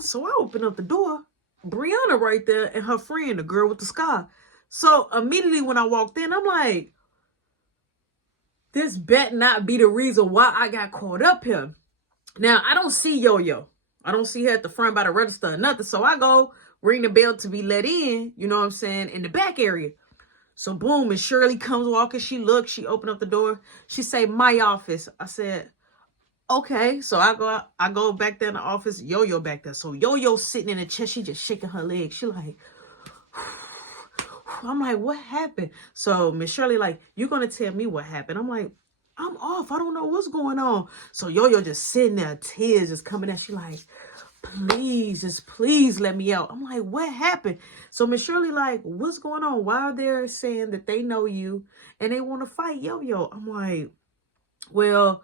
So I open up the door, Brianna right there and her friend, the girl with the scar. So immediately when I walked in, I'm like, this bet not be the reason why I got caught up here. Now, I don't see Yo-Yo. I don't see her at the front by the register or nothing. So I go ring the bell to be let in, you know what I'm saying, in the back area. So boom, and Shirley comes walking. She looks, she opened up the door. She say, my office. I said, okay. So I go back there in the office, Yo-Yo back there. So Yo-Yo sitting in the chair, she just shaking her legs. She like, I'm like, what happened? So Miss Shirley like, you're gonna tell me what happened. I'm like, I'm off. I don't know what's going on. So Yo-Yo just sitting there, tears just coming out. She like, please, just please let me out. I'm like, what happened? So Miss Shirley like, what's going on? Why are they saying that they know you and they want to fight Yo-Yo? I'm like, well,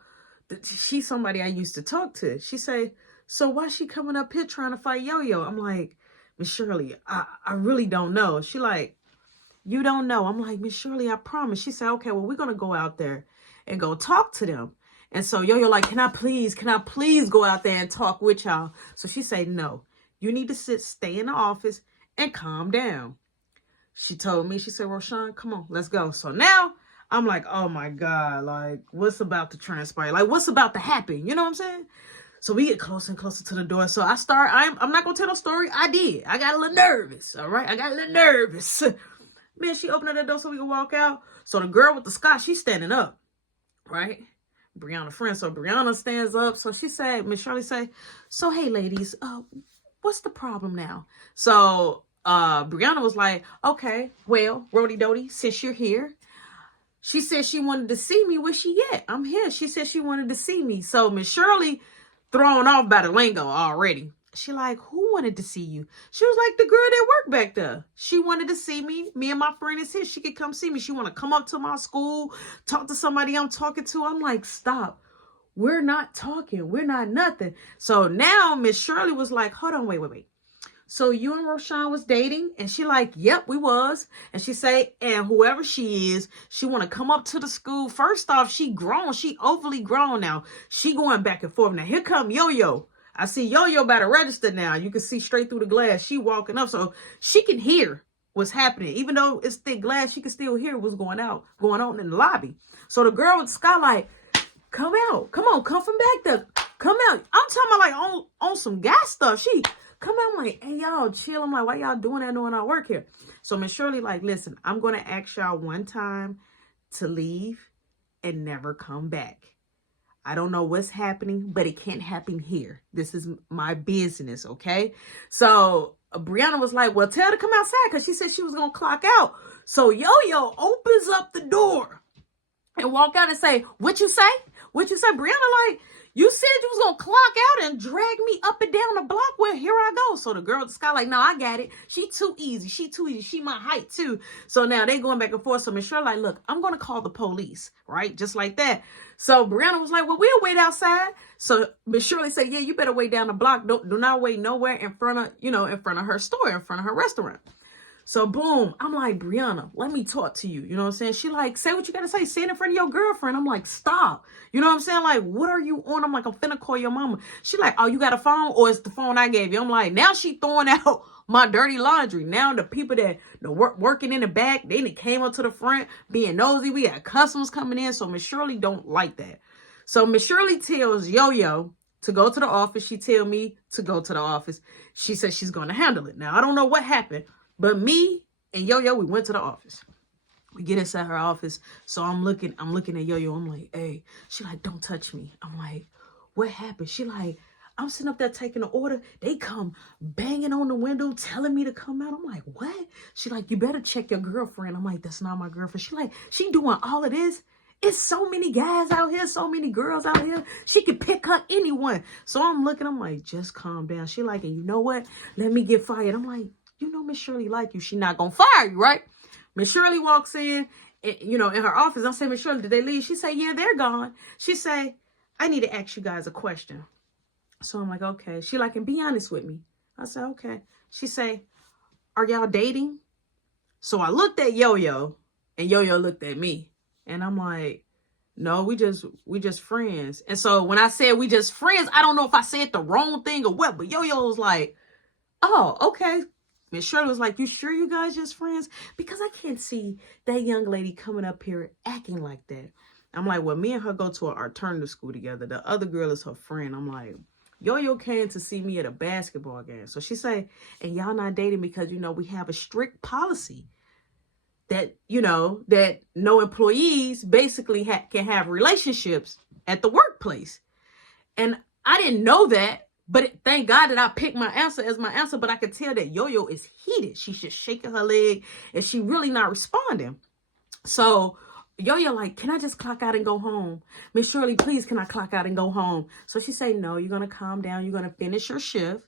she's somebody I used to talk to. She say, so why she coming up here trying to fight Yo-Yo? I'm like, Miss Shirley, I really don't know. She like, you don't know. I'm like, Miss Shirley, I promise. She said, okay, well, we're going to go out there and go talk to them. And so Yo-Yo like, can I please go out there and talk with y'all? So she said, no, you need to stay in the office and calm down. She told me, she said, Roshan, come on, let's go. So now I'm like, oh my God, like what's about to transpire? Like what's about to happen? You know what I'm saying? So we get closer and closer to the door. So I'm not going to tell no story. I did. I got a little nervous. All right. I got a little nervous. Man, she opened up that door so we could walk out. So the girl with the scar, she's standing up, right? Brianna friend. So Brianna stands up. So she said, Miss Shirley say, so hey ladies, what's the problem now? So Brianna was like, okay, well, Rody Dody, since you're here, she said she wanted to see me. Where she at? I'm here. She said she wanted to see me. So Miss Shirley thrown off by the lingo already. She like, who wanted to see you? She was like, the girl that worked back there. She wanted to see me. Me and my friend is here. She could come see me. She want to come up to my school, talk to somebody I'm talking to. I'm like, stop. We're not talking. We're not nothing. So now Miss Shirley was like, hold on, wait. So you and Roshan was dating? And she like, yep, we was. And she say, and whoever she is, she want to come up to the school. First off, she grown. She overly grown now. She going back and forth. Now here come Yo-Yo. I see Yo-Yo by the register now. You can see straight through the glass. She walking up. So she can hear what's happening. Even though it's thick glass, she can still hear what's going on in the lobby. So the girl with the skylight, come out. Come on, come from back there. Come out. I'm talking about like on some gas stuff. She come out. I'm like, hey, y'all, chill. I'm like, why y'all doing that knowing I work here? So Miss Shirley like, listen, I'm going to ask y'all one time to leave and never come back. I don't know what's happening, but it can't happen here. This is my business, okay? So Brianna was like, well, tell her to come outside because she said she was going to clock out. So Yo-Yo opens up the door and walk out and say, what you say? What you say? Brianna like, you said you was going to clock out and drag me up and down the block. Well, here I go. So the girl at the sky like, no, I got it. She too easy. She my height too. So now they going back and forth. So Miss Shirley like, look, I'm going to call the police, right? Just like that. So Brianna was like, well, we'll wait outside. So Miss Shirley said, yeah, you better wait down the block. Do not wait nowhere in front of her store, in front of her restaurant. So boom, I'm like, Brianna, let me talk to you. You know what I'm saying? She like, say what you got to say. Say it in front of your girlfriend. I'm like, stop. You know what I'm saying? Like, what are you on? I'm like, I'm finna call your mama. She like, oh, you got a phone or it's the phone I gave you? I'm like, now she throwing out my dirty laundry. Now the people that working in the back, they came up to the front being nosy. We got customers coming in. So Miss Shirley don't like that. So Miss Shirley tells Yo-Yo to go to the office. She tell me to go to the office. She says she's going to handle it. Now, I don't know what happened. But me and Yo-Yo, we went to the office. We get inside her office. So I'm looking at Yo-Yo. I'm like, hey. She like, don't touch me. I'm like, what happened? She like, I'm sitting up there taking the order. They come banging on the window, telling me to come out. I'm like, what? She like, you better check your girlfriend. I'm like, that's not my girlfriend. She like, she doing all of this? It's so many guys out here, so many girls out here. She could pick up anyone. So I'm looking, I'm like, just calm down. She like, and you know what? Let me get fired. I'm like, you know Miss Shirley like you. She not going to fire you, right? Miss Shirley walks in, in her office. I say, Miss Shirley, did they leave? She say, yeah, they're gone. She say, I need to ask you guys a question. So I'm like, okay. She like, and be honest with me. I said, okay. She say, are y'all dating? So I looked at Yo-Yo, and Yo-Yo looked at me. And I'm like, No, we just friends. And so when I said we just friends, I don't know if I said the wrong thing or what, but Yo-Yo was like, oh, okay. Miss Shirley was like, you sure you guys just friends? Because I can't see that young lady coming up here acting like that. I'm like, well, me and her go to an alternative school together. The other girl is her friend. I'm like, Yo-Yo came to see me at a basketball game. So she say, and y'all not dating because, we have a strict policy that, that no employees basically can have relationships at the workplace. And I didn't know that, but thank God that I picked my answer as my answer. But I could tell that Yo-Yo is heated. She's just shaking her leg and she really not responding. So Yo-Yo like, can I just clock out and go home? Miss Shirley, please, can I clock out and go home? So she say, no, you're going to calm down. You're going to finish your shift.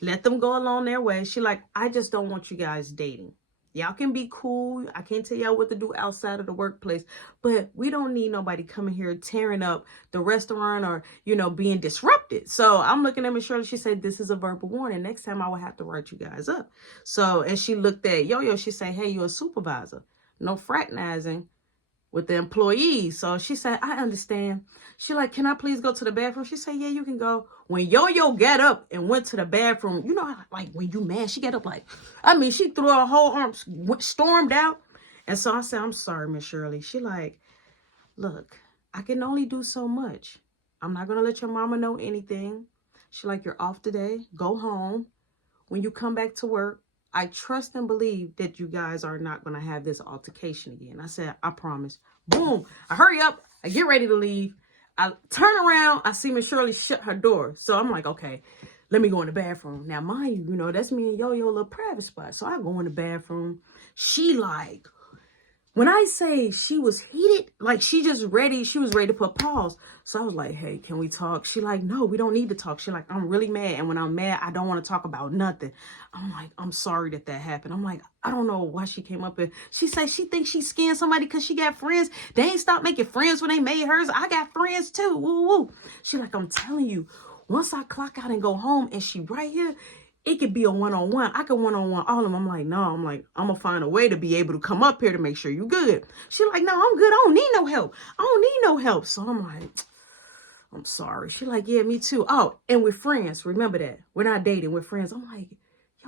Let them go along their way. She like, I just don't want you guys dating. Y'all can be cool. I can't tell y'all what to do outside of the workplace, but we don't need nobody coming here tearing up the restaurant or, being disrupted. So I'm looking at Miss Shirley. She said, this is a verbal warning. Next time I will have to write you guys up. So, and she looked at Yo-Yo. She said, hey, you're a supervisor. No fraternizing with the employees. So she said, I understand. She like, can I please go to the bathroom? She said, yeah, you can go. When Yo-Yo got up and went to the bathroom, like when you mad, she got up like, she threw her whole arms, stormed out. And so I said, I'm sorry, Miss Shirley. She like, look, I can only do so much. I'm not going to let your mama know anything. She like, you're off today. Go home. When you come back to work, I trust and believe that you guys are not going to have this altercation again. I said, I promise. Boom. I hurry up. I get ready to leave. I turn around. I see Miss Shirley shut her door. So I'm like, okay, let me go in the bathroom. Now, mind you, that's me and Yo-Yo little private spot. So I go in the bathroom. She like, when I say she was heated, like she was ready to put pause. So I was like, hey, can we talk? She like, no, we don't need to talk. She like, I'm really mad. And when I'm mad, I don't want to talk about nothing. I'm like, I'm sorry that happened. I'm like, I don't know why she came up here. She said she thinks she skinned somebody because she got friends. They ain't stopped making friends when they made hers. I got friends too. Woo, woo. She like, I'm telling you, once I clock out and go home and she right here, it could be a one-on-one. I could one-on-one all of them. I'm like, no, I'm going to find a way to be able to come up here to make sure you good. She like, no, I'm good. I don't need no help. I don't need no help. So I'm like, I'm sorry. She like, yeah, me too. Oh, and we're friends. Remember that. We're not dating. We're friends. I'm like,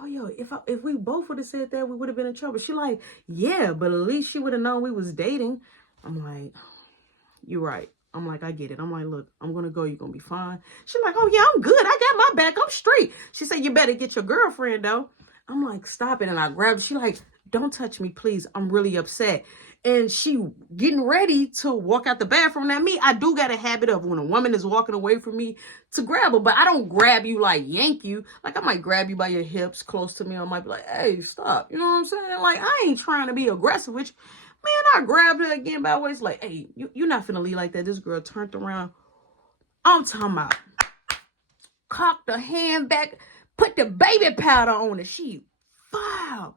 yo, if we both would have said that, we would have been in trouble. She like, yeah, but at least she would have known we was dating. I'm like, you're right. I'm like, I get it. I'm like, look, I'm going to go. You're going to be fine. She's like, oh, yeah, I'm good. I got my back. I'm straight. She said, you better get your girlfriend, though. I'm like, stop it. And I grabbed her. She like, don't touch me, please. I'm really upset. And she getting ready to walk out the bathroom. Now, me, I do got a habit of when a woman is walking away from me to grab her. But I don't grab you like yank you. Like, I might grab you by your hips close to me. I might be like, hey, stop. You know what I'm saying? Like, I ain't trying to be aggressive with you. Man, I grabbed her again by the waist like, hey, you're not finna leave like that. This girl turned around. I'm talking about cocked her hand back, put the baby powder on the sheet. Wow.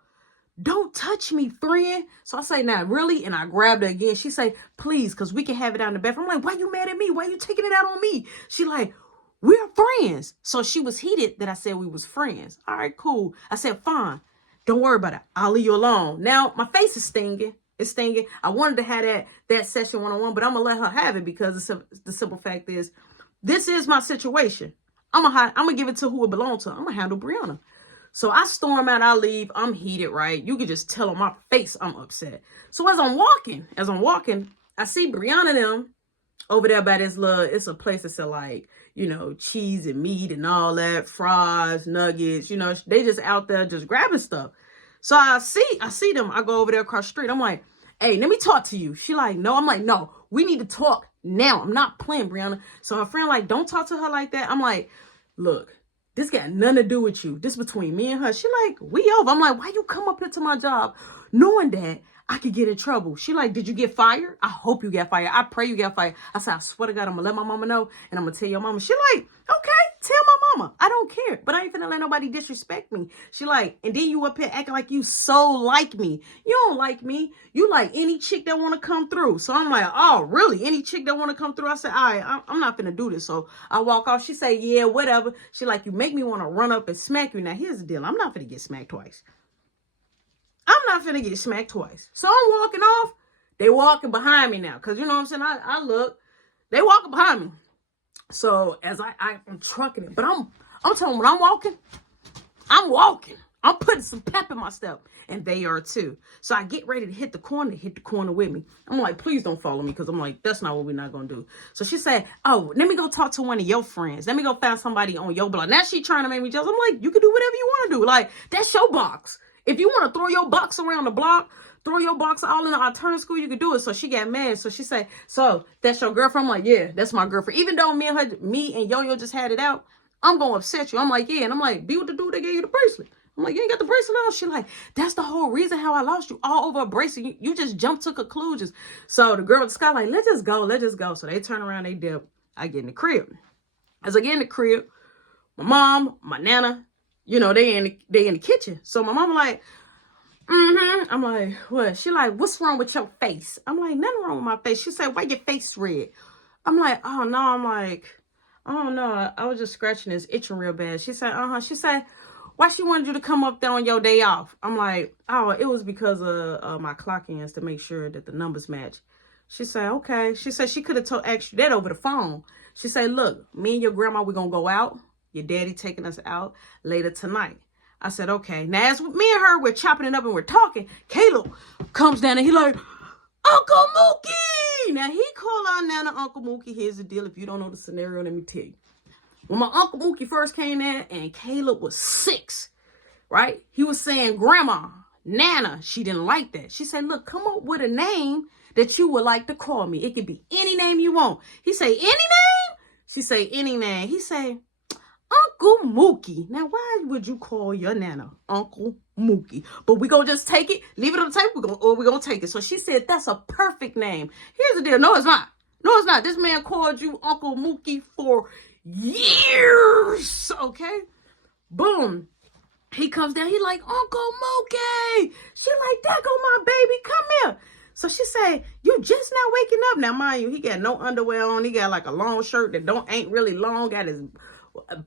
Don't touch me, friend. So I say, now, really? And I grabbed her again. She say, please, because we can have it out in the bathroom. I'm like, why you mad at me? Why you taking it out on me? She like, we're friends. So she was heated that I said we was friends. All right, cool. I said, fine. Don't worry about it. I'll leave you alone. Now, my face is stinging. It's stinging. I wanted to have that session one-on-one, but I'm going to let her have it because the simple fact is, this is my situation. I'm going to give it to who it belongs to. I'm going to handle Brianna. So I storm out, I leave. I'm heated, right? You can just tell on my face I'm upset. So as I'm walking, I see Brianna and them over there by this little, it's a place that sell like, cheese and meat and all that, fries, nuggets, they just out there just grabbing stuff. So I see them. I go over there across the street. I'm like, hey, let me talk to you. She like, no. I'm like, no, we need to talk now. I'm not playing, Brianna. So her friend like, don't talk to her like that. I'm like, look, this got nothing to do with you. This between me and her. She like, we over. I'm like, why you come up here to my job knowing that I could get in trouble? She like, did you get fired? I hope you got fired. I pray you got fired. I said, I swear to God, I'm going to let my mama know. And I'm going to tell your mama. She like, okay, tell my mama. I don't care. But I ain't finna let nobody disrespect me. She like, and then you up here acting like you so like me. You don't like me. You like any chick that want to come through. So I'm like, oh, really? Any chick that want to come through? I said, all right, I'm not finna do this. So I walk off. She say, yeah, whatever. She like, you make me want to run up and smack you. Now, here's the deal. I'm not finna get smacked twice. I'm not finna get smacked twice. So I'm walking off. They walking behind me now. Because you know what I'm saying? I look. They walking behind me. So as I'm trucking it. But I'm telling you, when I'm walking. I'm putting some pep in my step. And they are too. So I get ready to hit the corner with me. I'm like, please don't follow me. Because I'm like, that's not what we're not going to do. So she said, oh, let me go talk to one of your friends. Let me go find somebody on your block. Now she trying to make me jealous. I'm like, you can do whatever you want to do. Like, that's your box. If you want to throw your box around the block, throw your box all in the alternative school, you could do it. So she got mad. So she said, so that's your girlfriend? I'm like, yeah, that's my girlfriend. Even though me and Yo-Yo just had it out, I'm going to upset you. I'm like, yeah. And I'm like, be with the dude that gave you the bracelet. I'm like, you ain't got the bracelet on. She like, that's the whole reason how I lost you, all over a bracelet. You just jumped to conclusions. So the girl with the sky like, let's just go. So they turn around, they dip. I get in the crib. As I get in the crib, my mom, my nana, you know, they in the kitchen. So my mom like, I'm like, what? She like, what's wrong with your face? I'm like, nothing wrong with my face. She said, why your face red? I'm like, oh no. I'm like, oh no. I was just scratching this, itching real bad. She said, She said, why she wanted you to come up there on your day off? I'm like, oh, it was because of my clock-ins to make sure that the numbers match. She said, okay. She said she could have asked you that over the phone. She said, look, me and your grandma, we're going to go out. Your daddy taking us out later tonight. I said, okay. Now, as me and her, we're chopping it up and we're talking, Caleb comes down and he like, Uncle Mookie! Now, he called our Nana Uncle Mookie. Here's the deal. If you don't know the scenario, let me tell you. When my Uncle Mookie first came in and Caleb was 6, right? He was saying, Grandma, Nana. She didn't like that. She said, look, come up with a name that you would like to call me. It could be any name you want. He say, any name? She say, any name. He say, Uncle Mookie. Now, why would you call your Nana Uncle Mookie? But we gonna just take it, leave it on the table, we're gonna take it. So she said, that's a perfect name. Here's the deal. No, it's not. No, it's not. This man called you Uncle Mookie for years, okay? Boom. He comes down. He like, Uncle Mookie. She like, there go my baby. Come here. So she say, you just now waking up. Now, mind you, he got no underwear on. He got like a long shirt that ain't really long. Got his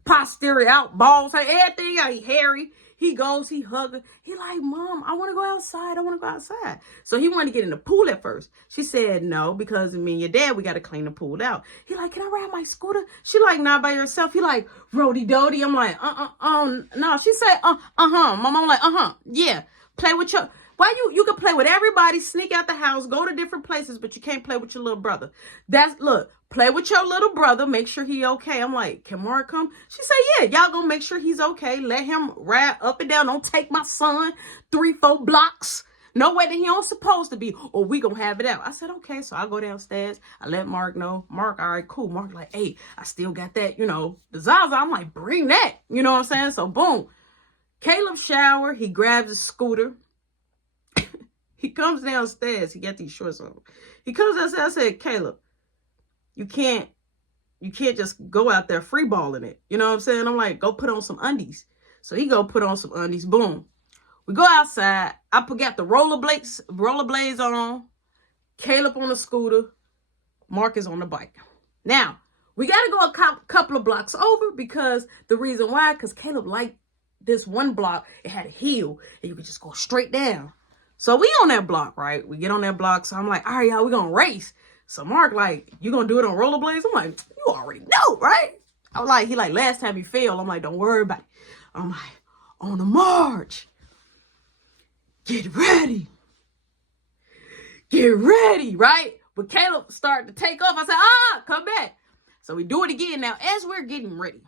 posterior out, balls, everything out. He hairy. He goes, he hug her. He like, Mom, I want to go outside. So he wanted to get in the pool at first. She said no, because me and your dad, we got to clean the pool out. He like, can I ride my scooter? She like, not by yourself. He like, Rody Dody. I'm like, no. She said, My mom like, yeah. Play with your, why you can play with everybody, sneak out the house, go to different places, but you can't play with your little brother. Look, play with your little brother, make sure he okay. I'm like, can Mark come? She said, yeah, y'all gonna make sure he's okay. Let him ride up and down. Don't take my son 3-4 blocks. Nowhere that he don't supposed to be, or we gonna have it out. I said, okay. So I go downstairs. I let Mark know. Mark, all right, cool. Mark like, hey, I still got that, the Zaza. I'm like, bring that. You know what I'm saying? So boom. Caleb shower. He grabs his scooter. He comes downstairs. He got these shorts on. He comes downstairs. I said, Caleb, you can't just go out there free balling it. You know what I'm saying? I'm like, go put on some undies. So he go put on some undies. Boom. We go outside. I got the rollerblades on. Caleb on the scooter. Mark is on the bike. Now, we got to go a couple of blocks over, because the reason why, because Caleb liked this one block. It had a hill and you could just go straight down. So we on that block, right? We get on that block. So I'm like, all right, y'all, we gonna race. So Mark like, you gonna do it on rollerblades? I'm like, you already know, right? I was like, he like, last time he failed. I'm like, don't worry about it. I'm like, on the march. Get ready. Get ready, right? But Caleb started to take off. I said, come back. So we do it again. Now, as we're getting ready,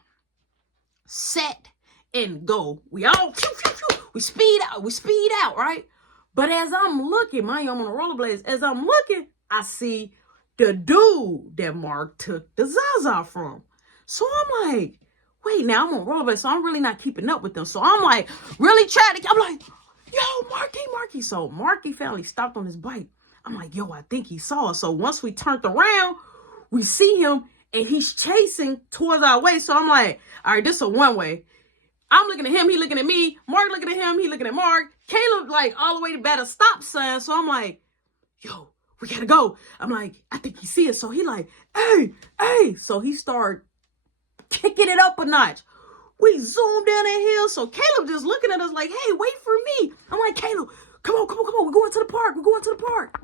set and go. We all, we speed out, right? But as I'm looking, I'm on the rollerblades. As I'm looking, I see the dude that Mark took the Zaza from. So I'm like, wait, now I'm on rollerblades, so I'm really not keeping up with them. So I'm like, really trying to, I'm like, yo, Marky. So Marky finally stopped on his bike. I'm like, yo, I think he saw us. So once we turned around, we see him and he's chasing towards our way. So I'm like, all right, this is a one way. I'm looking at him, he looking at me. Mark looking at him, he looking at Mark. Caleb like all the way to a stop sign. So I'm like, yo, we gotta go. I'm like, I think he see us. So he like, hey. So he started kicking it up a notch. We zoomed down that hill. So Caleb just looking at us like, hey, wait for me. I'm like, Caleb, come on. We're going to the park.